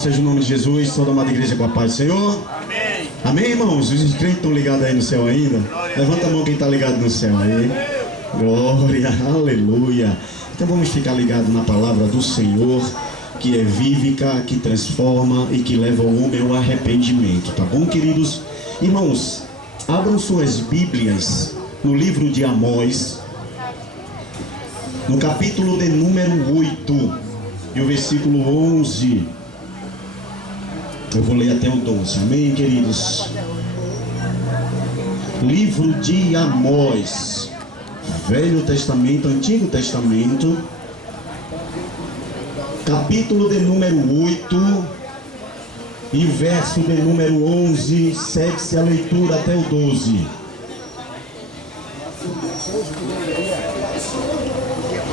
Seja o nome de Jesus, toda a amada igreja com a paz do Senhor. Amém. Amém, irmãos? Os crentes estão ligados aí no céu ainda? Levanta a mão quem está ligado no céu aí. Glória, aleluia. Então vamos ficar ligados na palavra do Senhor, que é vívica, que transforma e que leva o homem ao arrependimento. Tá bom, queridos? Irmãos, abram suas Bíblias no livro de Amós, no capítulo de número 8 e o versículo 11. Eu vou ler até o 12, amém, queridos? Livro de Amós, Velho Testamento, Antigo Testamento, capítulo de número 8 e verso de número 11, segue-se a leitura até o 12.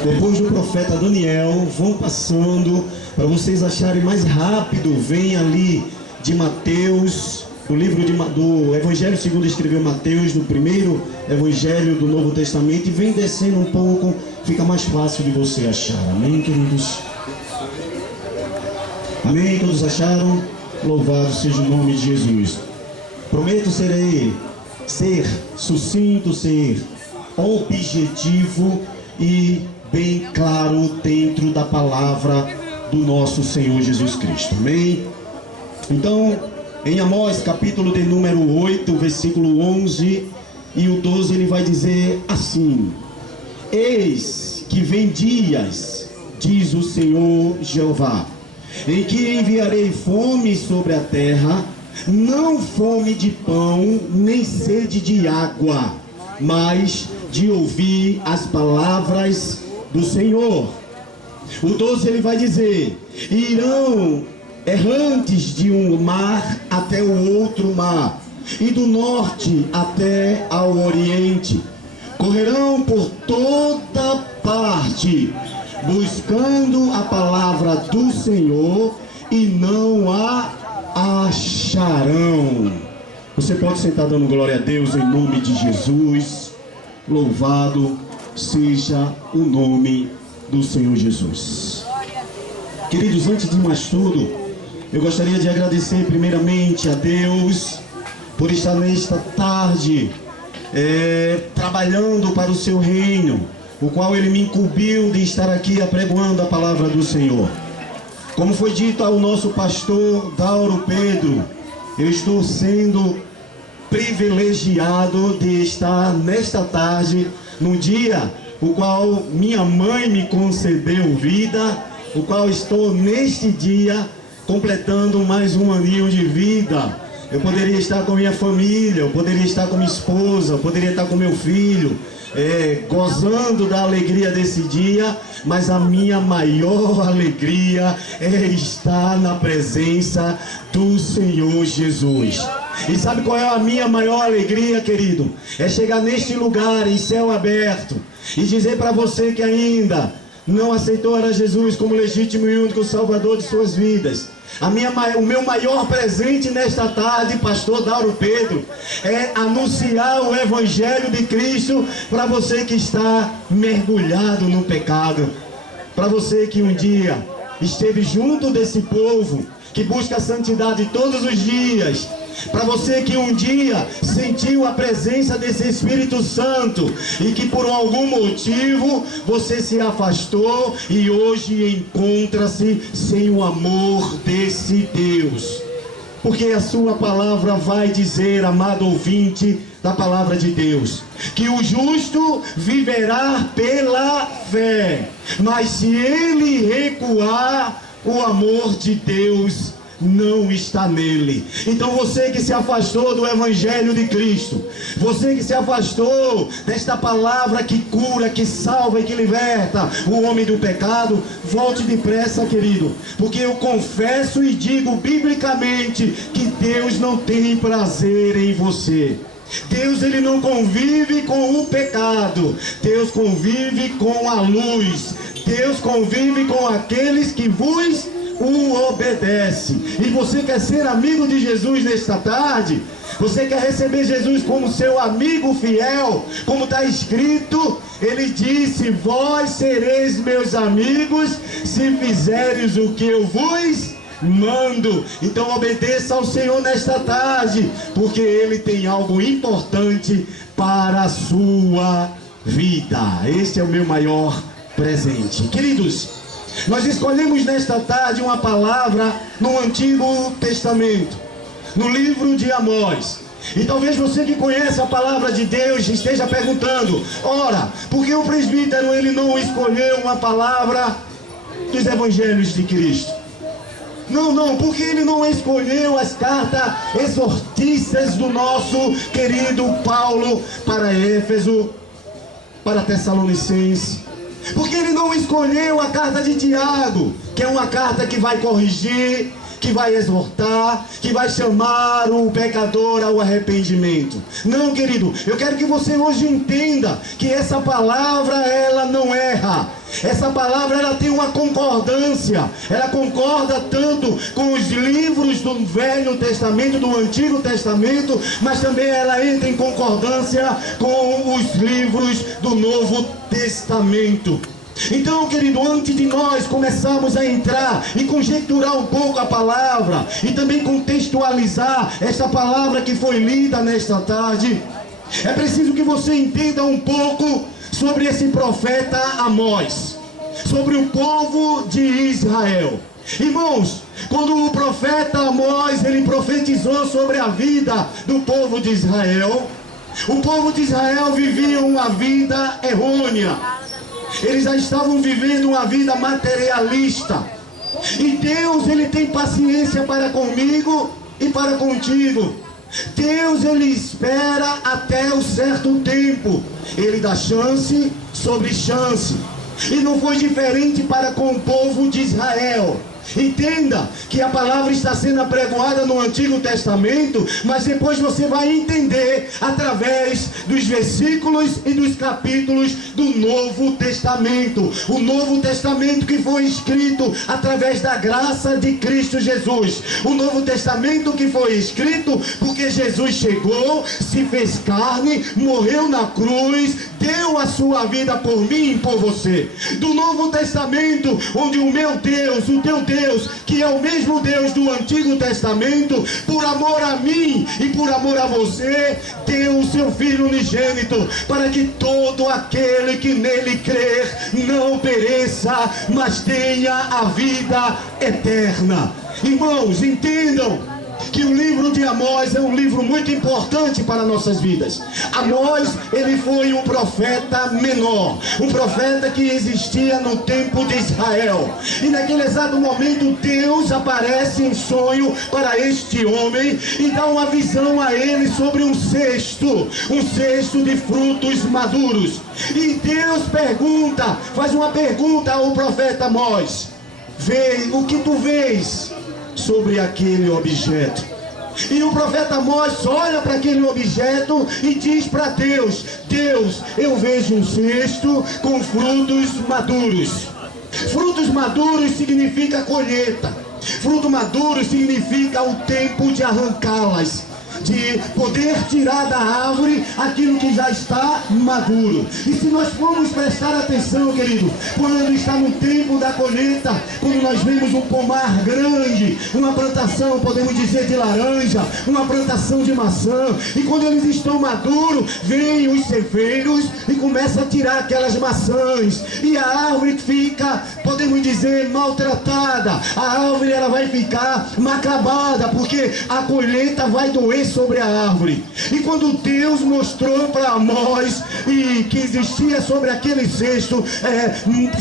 Depois do profeta Daniel, vão passando, para vocês acharem mais rápido, vem ali de Mateus, do livro do Evangelho segundo escreveu Mateus, do primeiro Evangelho do Novo Testamento, e vem descendo um pouco, fica mais fácil de você achar, amém, queridos? Amém, todos acharam? Louvado seja o nome de Jesus. Prometo ser sucinto, ser objetivo e bem claro dentro da palavra do nosso Senhor Jesus Cristo, amém? Então, em Amós, capítulo de número 8, versículo 11 e o 12, ele vai dizer assim: Eis que vem dias, diz o Senhor Jeová, em que enviarei fome sobre a terra, não fome de pão, nem sede de água, mas de ouvir as palavras do Senhor. O 12 ele vai dizer: irão errantes de um mar até o outro mar, e do norte até ao oriente, correrão por toda parte, buscando a palavra do Senhor, e não a acharão. Você pode sentar dando glória a Deus em nome de Jesus. Louvado seja o nome do Senhor Jesus. Queridos, antes de mais tudo, eu gostaria de agradecer primeiramente a Deus por estar nesta tarde trabalhando para o seu reino, o qual Ele me incumbiu de estar aqui apregoando a palavra do Senhor. Como foi dito ao nosso pastor Dauro Pedro, eu estou sendo privilegiado de estar nesta tarde, num dia o qual minha mãe me concedeu vida, o qual estou neste dia completando mais um aninho de vida. Eu poderia estar com minha família, eu poderia estar com minha esposa, eu poderia estar com meu filho, gozando da alegria desse dia, mas a minha maior alegria é estar na presença do Senhor Jesus. E sabe qual é a minha maior alegria, querido? É chegar neste lugar em céu aberto e dizer para você que ainda não aceitou a Jesus como legítimo e único Salvador de suas vidas. O meu maior presente nesta tarde, pastor Dauro Pedro, é anunciar o Evangelho de Cristo para você que está mergulhado no pecado, para você que um dia esteve junto desse povo que busca a santidade todos os dias, para você que um dia sentiu a presença desse Espírito Santo e que por algum motivo você se afastou e hoje encontra-se sem o amor desse Deus. Porque a sua palavra vai dizer, amado ouvinte da palavra de Deus, que o justo viverá pela fé, mas se ele recuar, o amor de Deus não está nele. Então você que se afastou do Evangelho de Cristo, você que se afastou desta palavra que cura, que salva e que liberta o homem do pecado, volte depressa, querido, porque eu confesso e digo biblicamente que Deus não tem prazer em você. Deus ele não convive com o pecado, Deus convive com a luz, Deus convive com aqueles que vos o obedece. E você quer ser amigo de Jesus nesta tarde? Você quer receber Jesus como seu amigo fiel? Como está escrito, ele disse: vós sereis meus amigos se fizeres o que eu vos mando. Então obedeça ao Senhor nesta tarde, porque Ele tem algo importante para a sua vida. Este é o meu maior presente. Queridos, nós escolhemos nesta tarde uma palavra no Antigo Testamento, no livro de Amós. E talvez você que conhece a palavra de Deus esteja perguntando: ora, por que o presbítero ele não escolheu uma palavra dos evangelhos de Cristo? Não, porque ele não escolheu as cartas exortícias do nosso querido Paulo para Éfeso, para Tessalonicenses. Porque ele não escolheu a carta de Tiago, que é uma carta que vai corrigir, que vai exortar, que vai chamar o pecador ao arrependimento. Não, querido, eu quero que você hoje entenda que essa palavra, ela não erra. Essa palavra, ela tem uma concordância. Ela concorda tanto com os livros do Velho Testamento, do Antigo Testamento, mas também ela entra em concordância com os livros do Novo Testamento. Então, querido, antes de nós começarmos a entrar e conjecturar um pouco a palavra e também contextualizar esta palavra que foi lida nesta tarde, é preciso que você entenda um pouco sobre esse profeta Amós, sobre o povo de Israel. Irmãos, quando o profeta Amós ele profetizou sobre a vida do povo de Israel, o povo de Israel vivia uma vida errônea. Eles já estavam vivendo uma vida materialista. E Deus, ele tem paciência para comigo e para contigo. Deus, ele espera até o certo tempo. Ele dá chance sobre chance. E não foi diferente para com o povo de Israel. Entenda que a palavra está sendo apregoada no Antigo Testamento, mas depois você vai entender através dos versículos e dos capítulos do Novo Testamento. O Novo Testamento que foi escrito através da graça de Cristo Jesus. O Novo Testamento que foi escrito porque Jesus chegou, se fez carne, morreu na cruz, deu a sua vida por mim e por você. Do Novo Testamento, onde o meu Deus, o teu Deus, que é o mesmo Deus do Antigo Testamento, por amor a mim e por amor a você, deu o seu Filho unigênito, para que todo aquele que nele crer não pereça, mas tenha a vida eterna. Irmãos, entendam que o livro de Amós é um livro muito importante para nossas vidas. Amós, ele foi um profeta menor, um profeta que existia no tempo de Israel. E naquele exato momento Deus aparece em sonho para este homem e dá uma visão a ele sobre um cesto de frutos maduros. E Deus faz uma pergunta ao profeta Amós: vê o que tu vês sobre aquele objeto. E o profeta Amós olha para aquele objeto e diz para Deus: Deus, eu vejo um cesto com frutos maduros. Frutos maduros significa colheita. Fruto maduro significa o tempo de arrancá-las, de poder tirar da árvore aquilo que já está maduro. E se nós formos prestar atenção, querido, quando está no tempo da colheita, quando nós vemos um pomar grande, uma plantação, podemos dizer, de laranja, uma plantação de maçã, e quando eles estão maduros, vêm os ceifeiros e começam a tirar aquelas maçãs, e a árvore fica, podemos dizer, maltratada. A árvore, ela vai ficar macabada, porque a colheita vai doer sobre a árvore. E quando Deus mostrou para Amós e que existia sobre aquele cesto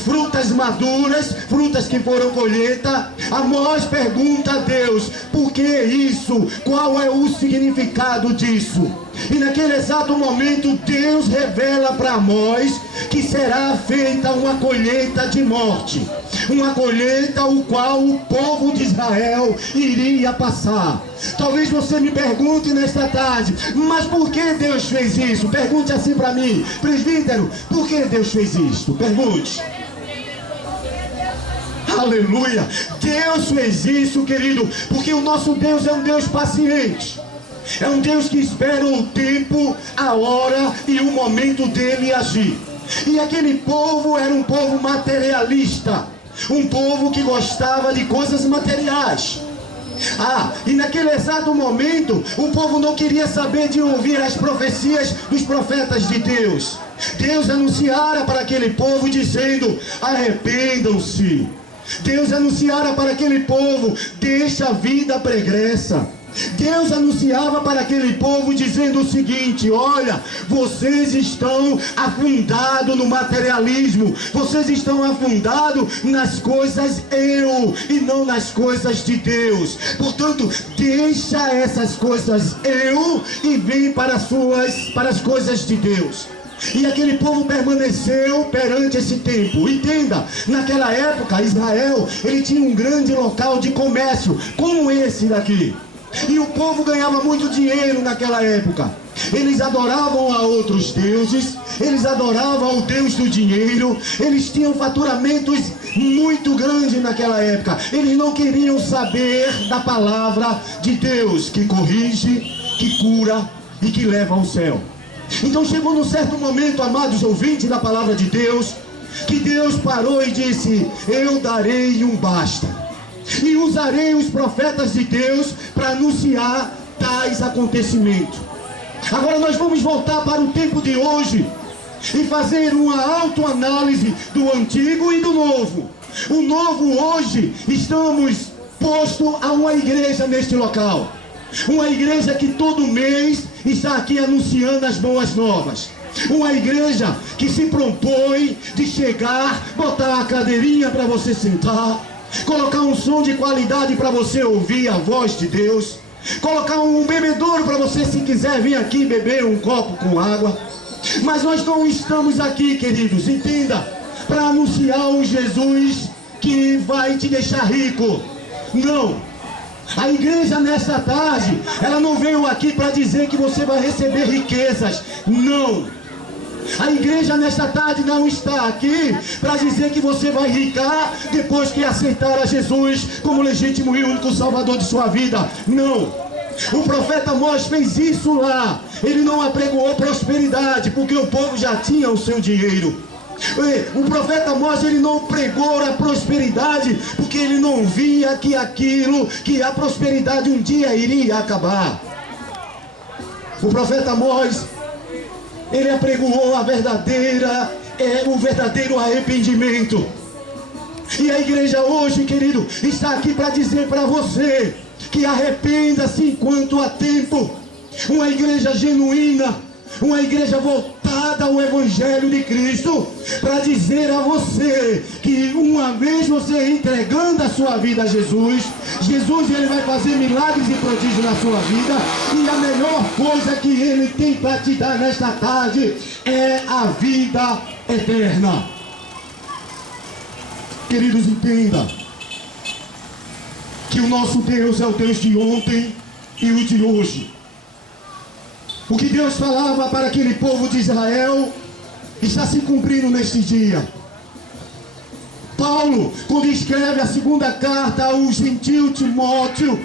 frutas maduras, frutas que foram colheita, Amós pergunta a Deus: por que isso? Qual é o significado disso? E naquele exato momento Deus revela para Amós que será feita uma colheita de morte, uma colheita o qual o povo de Israel iria passar. Talvez você me pergunte nesta tarde: mas por que Deus fez isso? Pergunte assim para mim: presbítero, por que Deus fez isso? Pergunte. Aleluia! Deus fez isso, querido, porque o nosso Deus é um Deus paciente. É um Deus que espera o tempo, a hora e o momento dele agir. E aquele povo era um povo materialista. Um povo que gostava de coisas materiais. E naquele exato momento, o povo não queria saber de ouvir as profecias dos profetas de Deus. Deus anunciara para aquele povo dizendo: arrependam-se. Deus anunciara para aquele povo: deixa a vida pregressa. Deus anunciava para aquele povo dizendo o seguinte: olha, vocês estão afundados no materialismo, vocês estão afundados nas coisas eu e não nas coisas de Deus. Portanto, deixa essas coisas eu e vem para as coisas de Deus. E aquele povo permaneceu perante esse tempo. Entenda, naquela época Israel, ele tinha um grande local de comércio, como esse daqui. E o povo ganhava muito dinheiro naquela época. Eles adoravam a outros deuses, eles adoravam o Deus do dinheiro, eles tinham faturamentos muito grandes naquela época. Eles não queriam saber da palavra de Deus, que corrige, que cura e que leva ao céu. Então chegou num certo momento, amados ouvintes da palavra de Deus, que Deus parou e disse: eu darei um basta. E usarei os profetas de Deus para anunciar tais acontecimentos. Agora nós vamos voltar para o tempo de hoje e fazer uma autoanálise do antigo e do novo. O novo hoje, estamos postos a uma igreja neste local. Uma igreja que todo mês está aqui anunciando as boas novas. Uma igreja que se propõe de chegar, botar a cadeirinha para você sentar, colocar um som de qualidade para você ouvir a voz de Deus, colocar um bebedouro para você, se quiser vir aqui beber um copo com água. Mas nós não estamos aqui, queridos, entenda, para anunciar um Jesus que vai te deixar rico. Não. A igreja nesta tarde, ela não veio aqui para dizer que você vai receber riquezas. Não. A igreja nesta tarde não está aqui para dizer que você vai ricar depois que aceitar a Jesus como legítimo e único salvador de sua vida. Não. O profeta Amós fez isso lá. Ele não apregoou prosperidade, porque o povo já tinha o seu dinheiro. O profeta Amós, ele não pregou a prosperidade, porque ele não via que a prosperidade um dia iria acabar. O profeta Amós, ele apregoou o verdadeiro arrependimento. E a igreja hoje, querido, está aqui para dizer para você que arrependa-se enquanto há tempo. Uma igreja genuína, uma igreja voltada ao Evangelho de Cristo, para dizer a você que uma vez você entregando a sua vida a Jesus, ele vai fazer milagres e prodígios na sua vida, e a melhor coisa que ele tem para te dar nesta tarde é a vida eterna. Queridos, entenda que o nosso Deus é o Deus de ontem e o de hoje. O que Deus falava para aquele povo de Israel está se cumprindo neste dia. Paulo, quando escreve a segunda carta ao gentil Timóteo,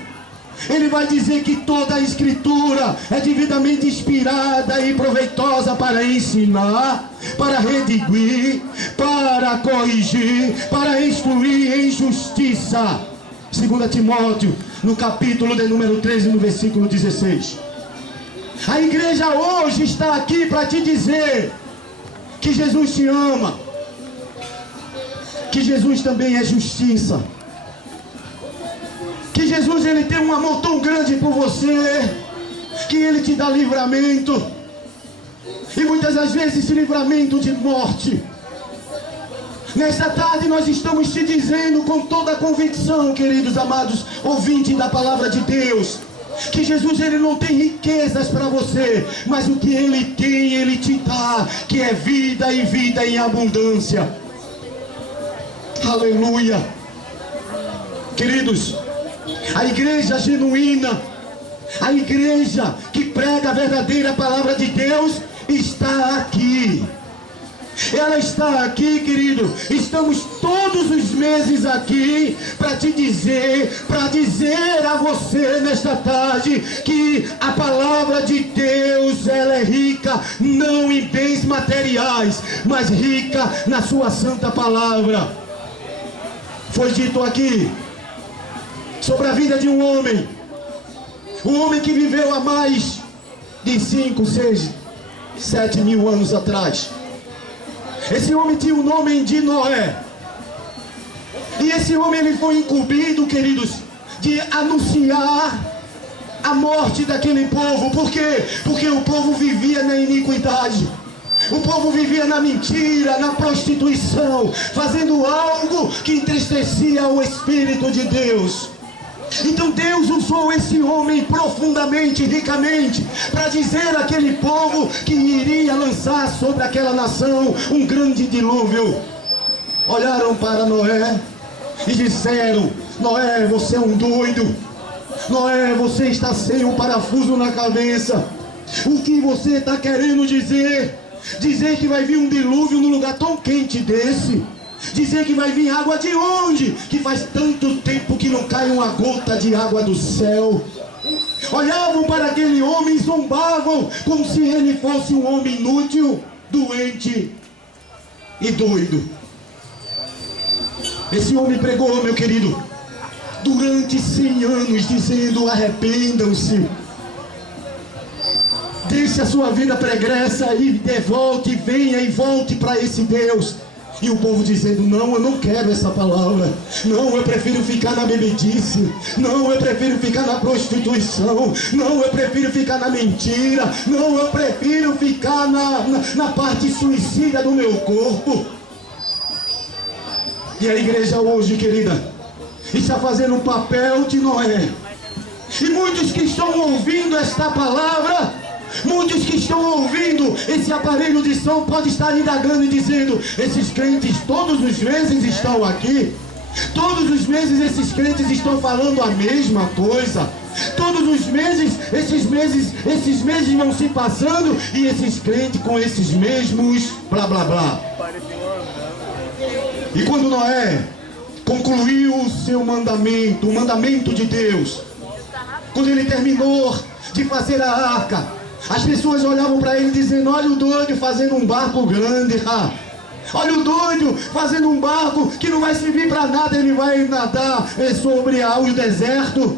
ele vai dizer que toda a escritura é devidamente inspirada e proveitosa para ensinar, para redigir, para corrigir, para instruir em justiça. 2 Timóteo, no capítulo de número 13, no versículo 16. A igreja hoje está aqui para te dizer que Jesus te ama, que Jesus também é justiça, que Jesus, ele tem um amor tão grande por você, que ele te dá livramento, e muitas das vezes esse livramento de morte. Nesta tarde nós estamos te dizendo com toda a convicção, queridos amados ouvintes da palavra de Deus, que Jesus, ele não tem riquezas para você, mas o que ele tem, ele te dá, que é vida e vida em abundância. Aleluia. Queridos, a igreja genuína, a igreja que prega a verdadeira palavra de Deus, está aqui. Ela está aqui, querido. Estamos todos os meses aqui para te dizer, para dizer a você nesta tarde que a palavra de Deus, ela é rica não em bens materiais, mas rica na sua santa palavra. Foi dito aqui sobre a vida de um homem que viveu há mais de 5, 6, 7 mil anos atrás. Esse homem tinha o nome de Noé. E esse homem ele foi incumbido, queridos, de anunciar a morte daquele povo. Por quê? Porque o povo vivia na iniquidade. O povo vivia na mentira, na prostituição, fazendo algo que entristecia o Espírito de Deus. Então Deus usou esse homem profundamente, ricamente, para dizer àquele povo que iria lançar sobre aquela nação um grande dilúvio. Olharam para Noé e disseram: Noé, você é um doido. Noé, você está sem um parafuso na cabeça. O que você está querendo dizer? Dizer que vai vir um dilúvio num lugar tão quente desse? Dizer que vai vir água de onde? Que faz tanto tempo que não cai uma gota de água do céu. Olhavam para aquele homem e zombavam, como se ele fosse um homem inútil, doente e doido. Esse homem pregou, meu querido, durante 100 anos, dizendo: arrependam-se, deixe a sua vida pregressa e volte, venha e volte para esse Deus. E o povo dizendo: não, eu não quero essa palavra. Não, eu prefiro ficar na bebedice. Não, eu prefiro ficar na prostituição. Não, eu prefiro ficar na mentira. Não, eu prefiro ficar na parte suicida do meu corpo. E a igreja hoje, querida, está fazendo o papel de Noé. E muitos que estão ouvindo esta palavra, muitos que estão ouvindo esse aparelho de som, pode estar indagando e dizendo: esses crentes todos os meses estão aqui. Todos os meses esses crentes estão falando a mesma coisa. Todos os meses, esses meses vão se passando e esses crentes com esses mesmos blá blá blá. E quando Noé concluiu o seu mandamento, o mandamento de Deus, quando ele terminou de fazer a arca, as pessoas olhavam para ele dizendo: olha o doido fazendo um barco grande, olha o doido fazendo um barco que não vai servir para nada, ele vai nadar sobre o deserto.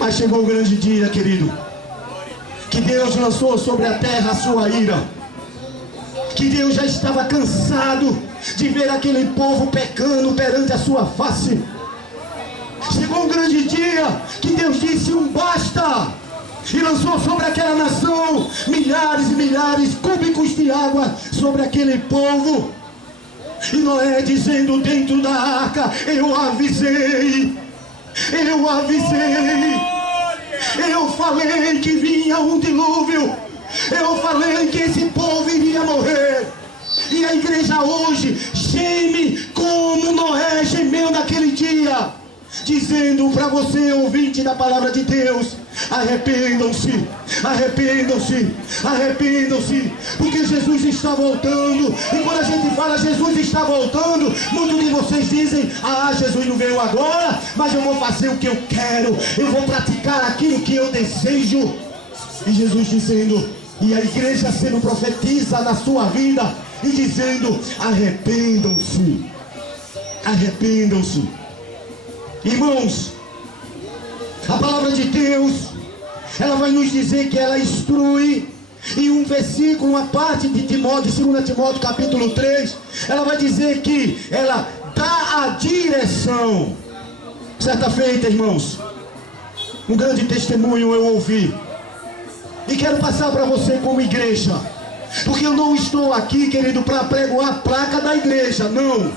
Mas chegou o grande dia, querido, que Deus lançou sobre a terra a sua ira, que Deus já estava cansado de ver aquele povo pecando perante a sua face. Chegou um grande dia que Deus disse um basta, e lançou sobre aquela nação milhares e milhares cúbicos de água sobre aquele povo. E Noé dizendo dentro da arca: eu avisei, eu falei que vinha um dilúvio, eu falei que esse povo iria morrer. E a igreja hoje geme como Noé gemeu naquele dia, dizendo para você, ouvinte da palavra de Deus: arrependam-se, arrependam-se, arrependam-se, porque Jesus está voltando. E quando a gente fala Jesus está voltando, muitos de vocês dizem: ah, Jesus não veio agora, mas eu vou fazer o que eu quero, eu vou praticar aquilo que eu desejo. E Jesus dizendo, e a igreja sendo profetiza na sua vida e dizendo: arrependam-se, arrependam-se. Irmãos, a palavra de Deus, ela vai nos dizer que ela instrui. Em um versículo, uma parte de Timóteo, 2 Timóteo capítulo 3, ela vai dizer que ela dá a direção. Certa feita, irmãos, um grande testemunho eu ouvi, e quero passar para você como igreja, porque eu não estou aqui, querido, para pregoar a placa da igreja, não.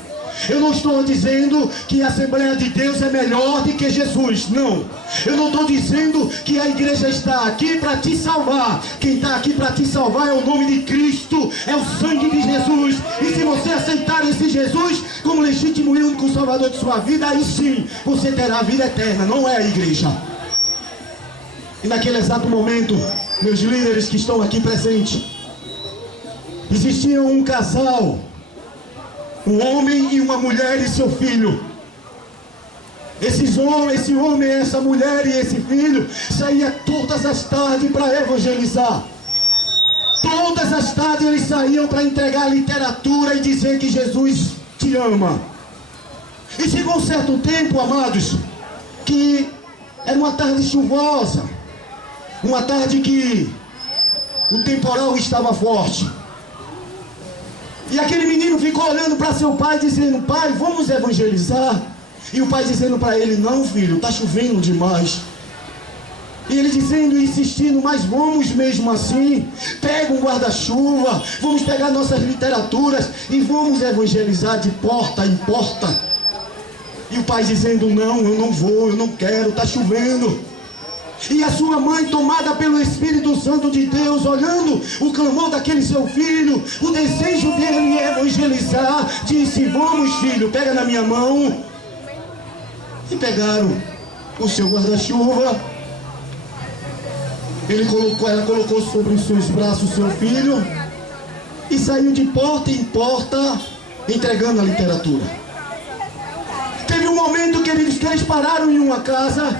Eu não estou dizendo que a Assembleia de Deus é melhor do que Jesus, não. Eu não estou dizendo que a igreja está aqui para te salvar. Quem está aqui para te salvar é o nome de Cristo, é o sangue de Jesus. E se você aceitar esse Jesus como legítimo e único salvador de sua vida, aí sim, você terá a vida eterna, não é a igreja. E naquele exato momento, meus líderes que estão aqui presentes, existia um casal, um homem e uma mulher e seu filho. Esse homem, essa mulher e esse filho saía todas as tardes para evangelizar. Todas as tardes eles saíam para entregar literatura e dizer que Jesus te ama. E chegou um certo tempo, amados, que era uma tarde chuvosa, uma tarde que o temporal estava forte. E aquele menino ficou olhando para seu pai, dizendo: pai, vamos evangelizar. E o pai dizendo para ele: não, filho, está chovendo demais. E ele dizendo, insistindo: mas vamos mesmo assim, pega um guarda-chuva, vamos pegar nossas literaturas e vamos evangelizar de porta em porta. E o pai dizendo: não, eu não vou, eu não quero, está chovendo. E a sua mãe, tomada pelo Espírito Santo de Deus, olhando o clamor daquele seu filho, o desejo dele é evangelizar, disse: vamos, filho, pega na minha mão. E pegaram o seu guarda-chuva. Ela colocou sobre os seus braços o seu filho e saiu de porta em porta entregando a literatura. Teve um momento que eles pararam em uma casa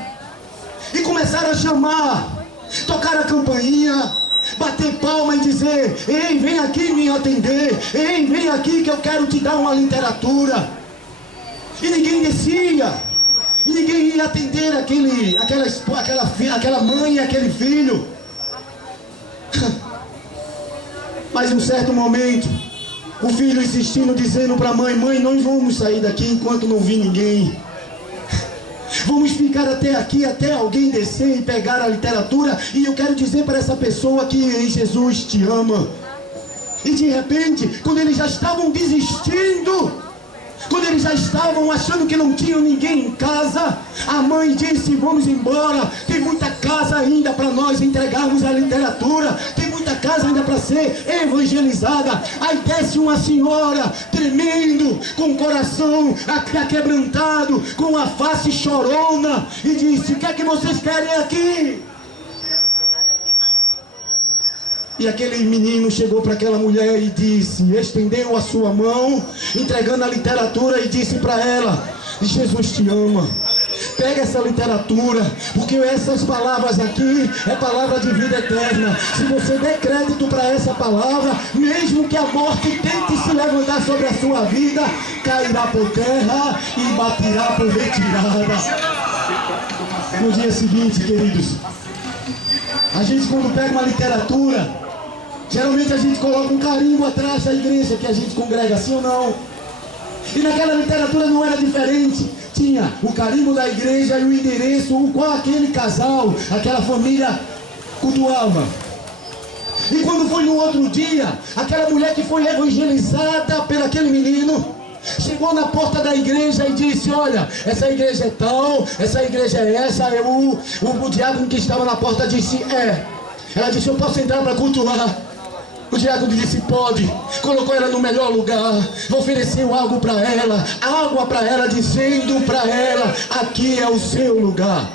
e começaram a chamar, tocar a campainha, bater palma e dizer: ei, vem aqui me atender, ei, vem aqui que eu quero te dar uma literatura. E ninguém descia, e ninguém ia atender aquela mãe e aquele filho. Mas em um certo momento, o filho insistindo, dizendo para a mãe: mãe, nós vamos sair daqui enquanto não vir ninguém. Vamos ficar até aqui, até alguém descer e pegar a literatura. E eu quero dizer para essa pessoa que Jesus te ama. E de repente, quando eles já estavam desistindo, quando eles já estavam achando que não tinham ninguém em casa, a mãe disse: vamos embora, tem muita casa ainda para nós entregarmos a literatura, tem muita casa ainda para ser evangelizada. Aí desce uma senhora tremendo, com o coração aquebrantado, com a face chorona, e disse: o que é que vocês querem aqui? E aquele menino chegou para aquela mulher e disse, estendeu a sua mão, entregando a literatura, e disse para ela: Jesus te ama. Pega essa literatura, porque essas palavras aqui é palavra de vida eterna. Se você der crédito para essa palavra, mesmo que a morte tente se levantar sobre a sua vida, cairá por terra e baterá por retirada. No dia seguinte, queridos, a gente, quando pega uma literatura, geralmente a gente coloca um carimbo atrás da igreja que a gente congrega, sim ou não? E naquela literatura não era diferente. Tinha o carimbo da igreja e o endereço, o qual aquele casal, aquela família cultuava. E quando foi no outro dia, aquela mulher que foi evangelizada por aquele menino, chegou na porta da igreja e disse: olha, essa igreja é tal, essa igreja é essa. O diácono que estava na porta disse: é. Ela disse: eu posso entrar para cultuar? O diácono disse: pode. Colocou ela no melhor lugar, ofereceu algo para ela, água para ela, dizendo para ela: aqui é o seu lugar.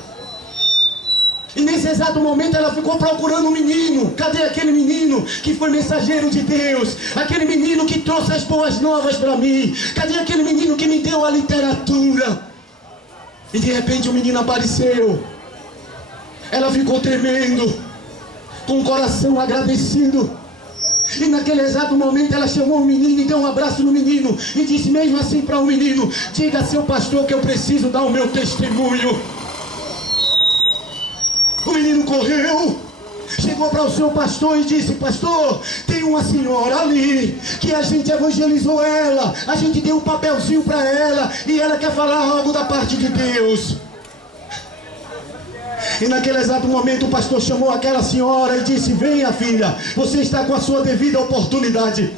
E nesse exato momento ela ficou procurando um menino. Cadê aquele menino que foi mensageiro de Deus? Aquele menino que trouxe as boas novas para mim? Cadê aquele menino que me deu a literatura? E de repente o menino apareceu. Ela ficou tremendo, com o coração agradecido. E naquele exato momento ela chamou o menino e deu um abraço no menino. E disse mesmo assim para o menino: diga a seu pastor que eu preciso dar o meu testemunho. O menino correu, chegou para o seu pastor e disse: pastor, tem uma senhora ali que a gente evangelizou ela, a gente deu um papelzinho para ela e ela quer falar algo da parte de Deus. E naquele exato momento o pastor chamou aquela senhora e disse: venha, filha, você está com a sua devida oportunidade.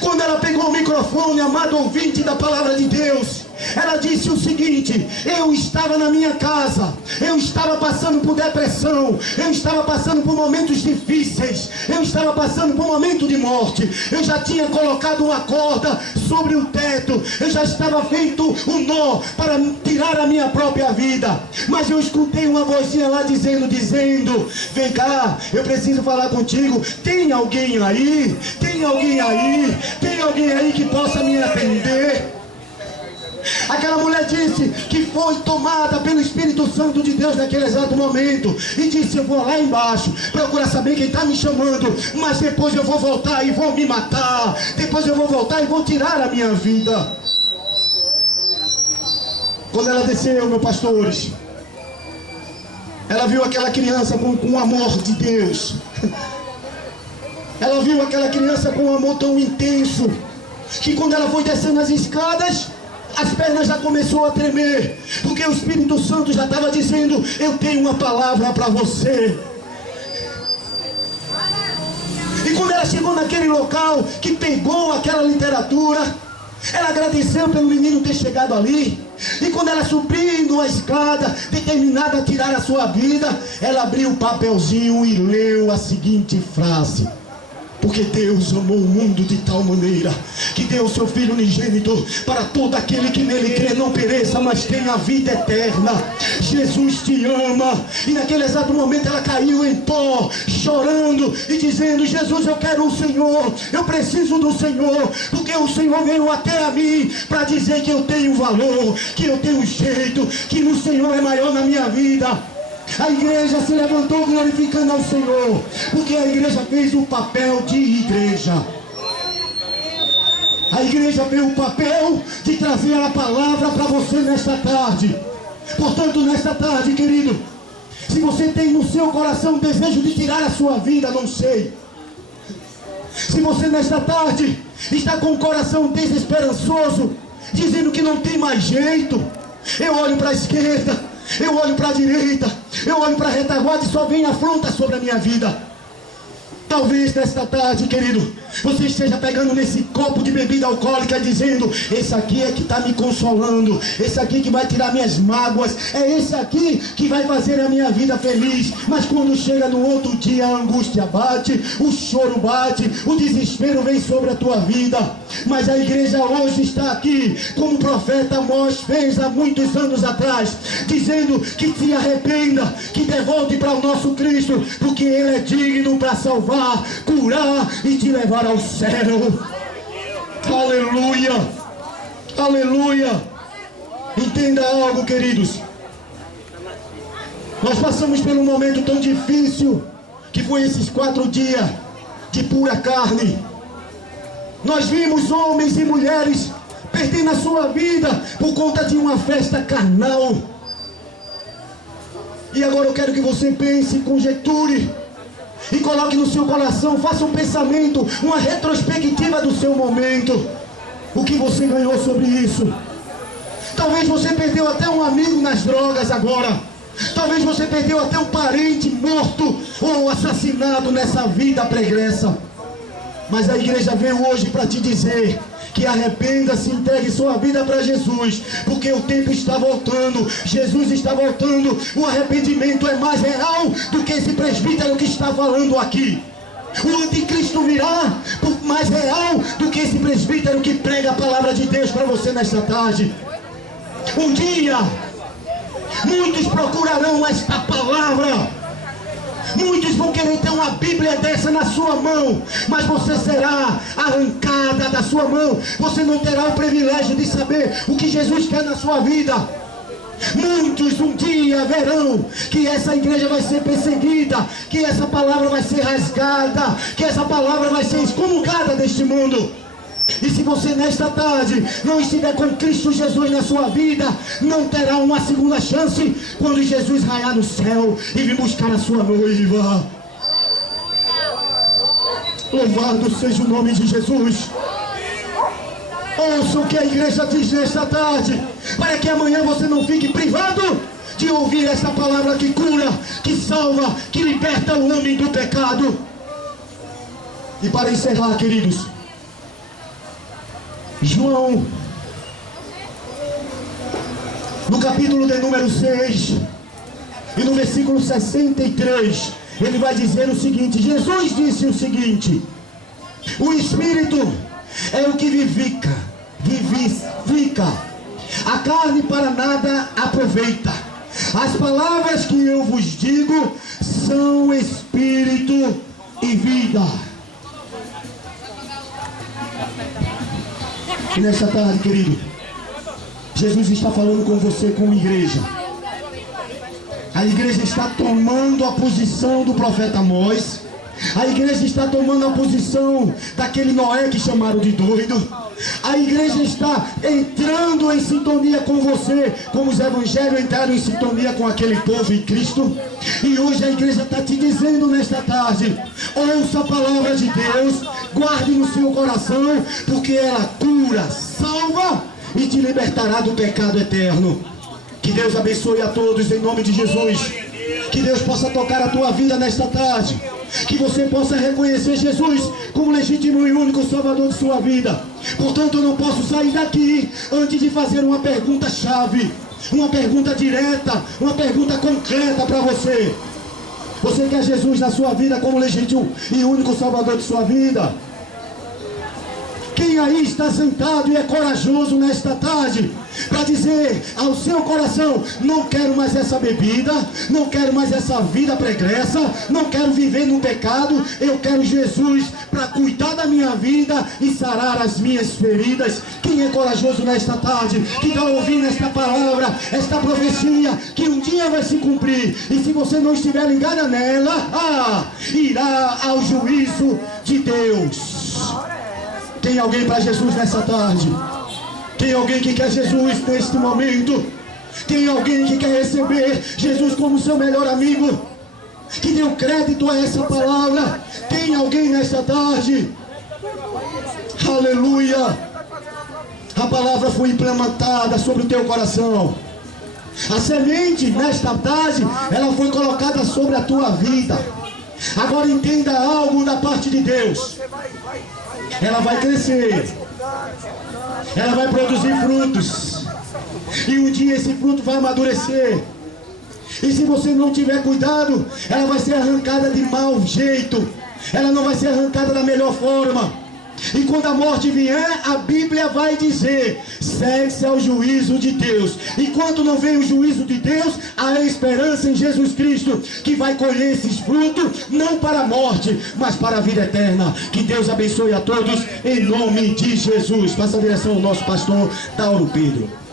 Quando ela pegou o microfone, amado ouvinte da palavra de Deus, ela disse o seguinte: eu estava na minha casa, eu estava passando por depressão, eu estava passando por momentos difíceis, eu estava passando por um momento de morte, eu já tinha colocado uma corda sobre o teto, eu já estava feito um nó para tirar a minha própria vida, mas eu escutei uma vozinha lá dizendo: vem cá, eu preciso falar contigo. Tem alguém aí? Tem alguém aí? Tem alguém aí que possa me atender? Aquela mulher disse que foi tomada pelo Espírito Santo de Deus naquele exato momento e disse: eu vou lá embaixo procurar saber quem está me chamando, mas depois eu vou voltar e vou me matar, depois eu vou voltar e vou tirar a minha vida. Quando ela desceu, meus pastores, ela viu aquela criança com o amor de Deus. Ela viu aquela criança com um amor tão intenso, que quando ela foi descendo as escadas, as pernas já começou a tremer, porque o Espírito Santo já estava dizendo: eu tenho uma palavra para você. E quando ela chegou naquele local, que pegou aquela literatura, ela agradeceu pelo menino ter chegado ali. E quando ela subindo a escada, determinada a tirar a sua vida, ela abriu o papelzinho e leu a seguinte frase: porque Deus amou o mundo de tal maneira que deu o seu Filho unigênito, para todo aquele que nele crê não pereça, mas tenha a vida eterna. Jesus te ama. E naquele exato momento ela caiu em pó, chorando e dizendo: Jesus, eu quero o Senhor, eu preciso do Senhor, porque o Senhor veio até a mim para dizer que eu tenho valor, que eu tenho jeito, que o Senhor é maior na minha vida. A igreja se levantou glorificando ao Senhor, porque a igreja fez o papel de igreja. A igreja fez o papel de trazer a palavra para você nesta tarde. Portanto, nesta tarde, querido, se você tem no seu coração o desejo de tirar a sua vida, não sei. Se você nesta tarde está com o coração desesperançoso, dizendo que não tem mais jeito, eu olho para a esquerda, eu olho para a direita, eu olho para a retaguarda e só vem afronta sobre a minha vida. Talvez nesta tarde, querido, você esteja pegando nesse copo de bebida alcoólica, dizendo: esse aqui é que está me consolando, esse aqui que vai tirar minhas mágoas, é esse aqui que vai fazer a minha vida feliz. Mas quando chega no outro dia, a angústia bate, o choro bate, o desespero vem sobre a tua vida. Mas a igreja hoje está aqui, como o profeta Amós fez há muitos anos atrás, dizendo que se arrependa, que devolte para o nosso Cristo, porque Ele é digno para salvar, curar e te levar ao céu. Aleluia, aleluia. Entenda algo, queridos, nós passamos por um momento tão difícil, que foi esses 4 dias de pura carne. Nós vimos homens e mulheres perdendo a sua vida por conta de uma festa carnal. E agora eu quero que você pense, conjecture e coloque no seu coração, faça um pensamento, uma retrospectiva do seu momento. O que você ganhou sobre isso? Talvez você perdeu até um amigo nas drogas agora. Talvez você perdeu até um parente morto ou assassinado nessa vida pregressa. Mas a igreja veio hoje para te dizer que arrependa-se, entregue sua vida para Jesus, porque o tempo está voltando, Jesus está voltando. O arrependimento é mais real do que esse presbítero que está falando aqui. O anticristo virá mais real do que esse presbítero que prega a palavra de Deus para você nesta tarde. Um dia muitos procurarão esta palavra, muitos vão querer ter uma Bíblia dessa na sua mão, mas você será arrancada da sua mão. Você não terá o privilégio de saber o que Jesus quer na sua vida. Muitos um dia verão que essa igreja vai ser perseguida, que essa palavra vai ser rasgada, que essa palavra vai ser excomungada deste mundo. E se você nesta tarde não estiver com Cristo Jesus na sua vida, não terá uma segunda chance quando Jesus raiar no céu e vir buscar a sua noiva. Louvado seja o nome de Jesus. Ouça o que a igreja diz nesta tarde, para que amanhã você não fique privado de ouvir essa palavra que cura, que salva, que liberta o homem do pecado. E para encerrar, queridos, João, no capítulo de número 6 e no versículo 63, ele vai dizer o seguinte: Jesus disse o seguinte: o Espírito é o que vivifica, a carne para nada aproveita. As palavras que eu vos digo são Espírito e vida. E nesta tarde, querido, Jesus está falando com você como igreja. A igreja está tomando a posição do profeta Amós A igreja está tomando a posição daquele Noé que chamaram de doido. A igreja está entrando em sintonia com você, como os evangelhos entraram em sintonia com aquele povo em Cristo. E hoje a igreja está te dizendo nesta tarde: ouça a palavra de Deus, guarde no seu coração, porque ela cura, salva e te libertará do pecado eterno. Que Deus abençoe a todos em nome de Jesus. Que Deus possa tocar a tua vida nesta tarde. Que você possa reconhecer Jesus como legítimo e único Salvador de sua vida. Portanto, eu não posso sair daqui antes de fazer uma pergunta chave, uma pergunta direta, uma pergunta concreta para você. Você quer Jesus na sua vida como legítimo e único Salvador de sua vida? Quem aí está sentado e é corajoso nesta tarde para dizer ao seu coração: não quero mais essa bebida, não quero mais essa vida pregressa, não quero viver no pecado, eu quero Jesus para cuidar da minha vida e sarar as minhas feridas? Quem é corajoso nesta tarde, que está ouvindo esta palavra, esta profecia, que um dia vai se cumprir, e se você não estiver ligado nela, irá ao juízo de Deus. Tem alguém para Jesus nessa tarde? Tem alguém que quer Jesus neste momento? Tem alguém que quer receber Jesus como seu melhor amigo? Que deu crédito a essa palavra? Tem alguém nessa tarde? Aleluia! A palavra foi implementada sobre o teu coração. A semente nesta tarde, ela foi colocada sobre a tua vida. Agora entenda algo da parte de Deus. Ela vai crescer, ela vai produzir frutos, e um dia esse fruto vai amadurecer. E se você não tiver cuidado, ela vai ser arrancada de mau jeito, ela não vai ser arrancada da melhor forma. E quando a morte vier, a Bíblia vai dizer: segue-se ao juízo de Deus. E quando não vem o juízo de Deus, há esperança em Jesus Cristo, que vai colher esses frutos, não para a morte, mas para a vida eterna. Que Deus abençoe a todos, em nome de Jesus. Passa a direção ao nosso pastor Dauro Pedro.